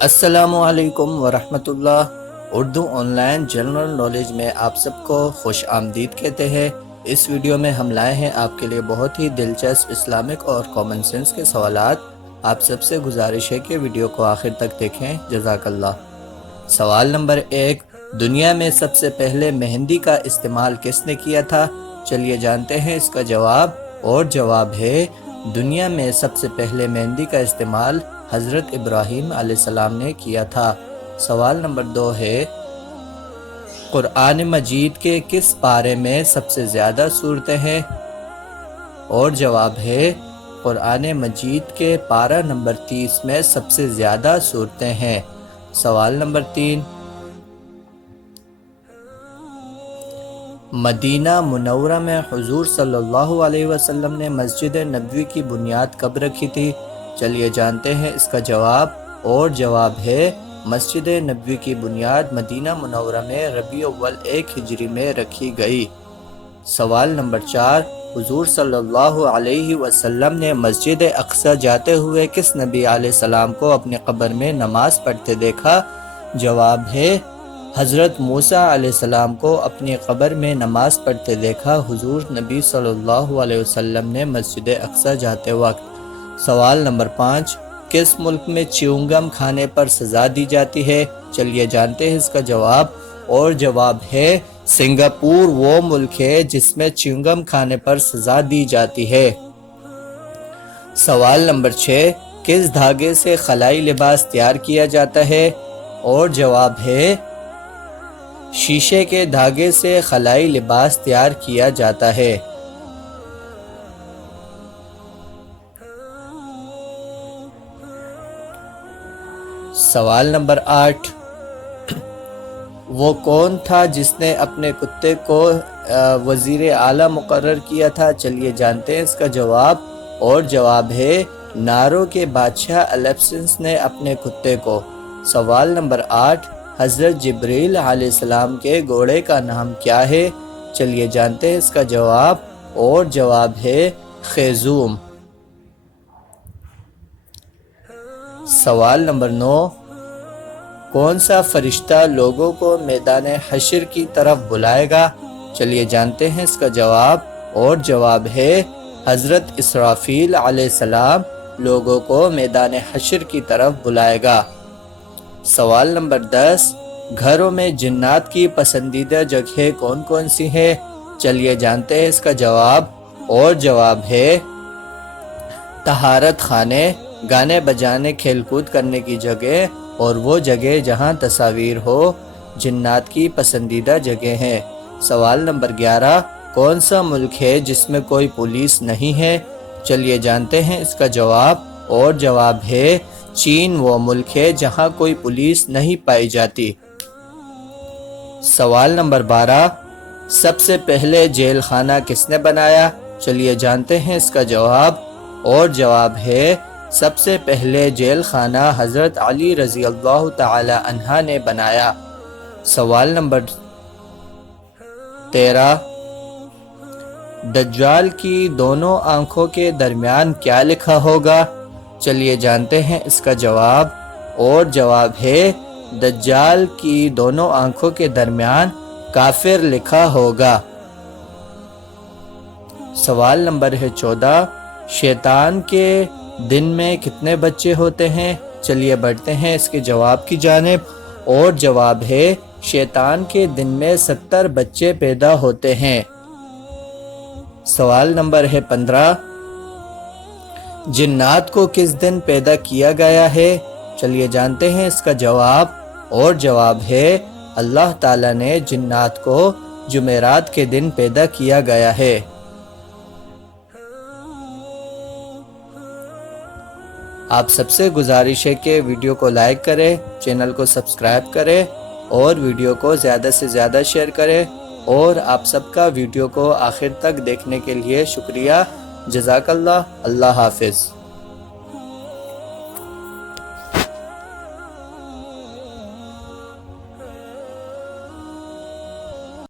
السلام علیکم ورحمۃ اللہ۔ Urdu online general knowledge میں آپ سب کو خوش آمدید کہتے ہیں۔ اس ویڈیو میں ہم لائے ہیں آپ کے لیے بہت ہی دلچسپ اسلامک اور کامن سینس کے سوالات۔ آپ سب سے گزارش ہے کہ ویڈیو کو آخر تک دیکھیں، جزاک اللہ۔ سوال نمبر 1، دنیا میں سب سے پہلے مہندی کا استعمال کس نے کیا تھا؟ چلیے جانتے ہیں اس کا جواب، اور جواب ہے دنیا میں سب سے پہلے مہندی کا استعمال حضرت ابراہیم علیہ السلام نے کیا تھا۔ سوال نمبر 2 ہے، قرآن مجید کے کس پارے میں سب سے زیادہ صورتیں ہیں؟ اور جواب ہے قرآن مجید کے پارہ نمبر 30 میں سب سے زیادہ صورتیں ہیں۔ سوال نمبر 3، مدینہ منورہ میں حضور صلی اللہ علیہ وسلم نے مسجد نبوی کی بنیاد کب رکھی تھی؟ چلیے جانتے ہیں اس کا جواب، اور جواب ہے مسجد نبوی کی بنیاد مدینہ منورہ میں ربیع الاول 1 ہجری میں رکھی گئی۔ سوال نمبر 4، حضور صلی اللہ علیہ وسلم نے مسجد اقصی جاتے ہوئے کس نبی علیہ السلام کو اپنی قبر میں نماز پڑھتے دیکھا؟ جواب ہے حضرت موسیٰ علیہ السلام کو اپنی قبر میں نماز پڑھتے دیکھا حضور نبی صلی اللہ علیہ وسلم نے مسجد اقصی جاتے وقت۔ سوال نمبر 5، کس ملک میں چیونگم کھانے پر سزا دی جاتی ہے؟ چلیے جانتے ہیں اس کا جواب، اور جواب ہے سنگاپور وہ ملک ہے جس میں چیونگم کھانے پر سزا دی جاتی ہے۔ سوال نمبر 6، کس دھاگے سے خلائی لباس تیار کیا جاتا ہے؟ اور جواب ہے شیشے کے دھاگے سے خلائی لباس تیار کیا جاتا ہے۔ سوال نمبر 8، وہ کون تھا جس نے اپنے کتے کو وزیر اعلیٰ مقرر کیا تھا؟ چلیے جانتے ہیں اس کا جواب، اور جواب ہے نارو کے بادشاہ الیپسنس نے اپنے کتے کو۔ سوال نمبر 8، حضرت جبریل علیہ السلام کے گھوڑے کا نام کیا ہے؟ چلیے جانتے ہیں اس کا جواب، اور جواب ہے خیزوم۔ سوال نمبر 9، کون سا فرشتہ لوگوں کو میدان حشر کی طرف بلائے گا؟ چلیے جانتے ہیں اس کا جواب، اور جواب ہے حضرت اسرافیل علیہ السلام لوگوں کو میدان حشر کی طرف بلائے گا۔ سوال نمبر 10، گھروں میں جنات کی پسندیدہ جگہیں کون کون سی ہیں؟ چلیے جانتے ہیں اس کا جواب، اور جواب ہے طہارت خانے، گانے بجانے کھیل کود کرنے کی جگہ، اور وہ جگہ جہاں تصاویر ہو جنات کی پسندیدہ جگہ ہیں۔ سوال نمبر 11، کون سا ملک ہے جس میں کوئی پولیس نہیں ہے؟ چلیے جانتے ہیں اس کا جواب، اور جواب ہے چین وہ ملک ہے جہاں کوئی پولیس نہیں پائی جاتی۔ سوال نمبر 12، سب سے پہلے جیل خانہ کس نے بنایا؟ چلیے جانتے ہیں اس کا جواب، اور جواب ہے سب سے پہلے جیل خانہ حضرت علی رضی اللہ تعالی عنہ نے بنایا۔ سوال نمبر 13، دجال کی دونوں آنکھوں کے درمیان کیا لکھا ہوگا؟ چلیے جانتے ہیں اس کا جواب، اور جواب ہے دجال کی دونوں آنکھوں کے درمیان کافر لکھا ہوگا۔ سوال نمبر 14، شیطان کے دن میں کتنے بچے ہوتے ہیں؟ چلیے بڑھتے ہیں اس کے جواب کی جانب، اور جواب ہے شیطان کے دن میں 70 بچے پیدا ہوتے ہیں۔ سوال نمبر 15، جنات کو کس دن پیدا کیا گیا ہے؟ چلیے جانتے ہیں اس کا جواب، اور جواب ہے اللہ تعالیٰ نے جنات کو جمعرات کے دن پیدا کیا گیا ہے۔ آپ سب سے گزارش ہے کہ ویڈیو کو لائک کریں، چینل کو سبسکرائب کریں، اور ویڈیو کو زیادہ سے زیادہ شیئر کریں، اور آپ سب کا ویڈیو کو آخر تک دیکھنے کے لیے شکریہ۔ جزاک اللہ۔ اللہ حافظ۔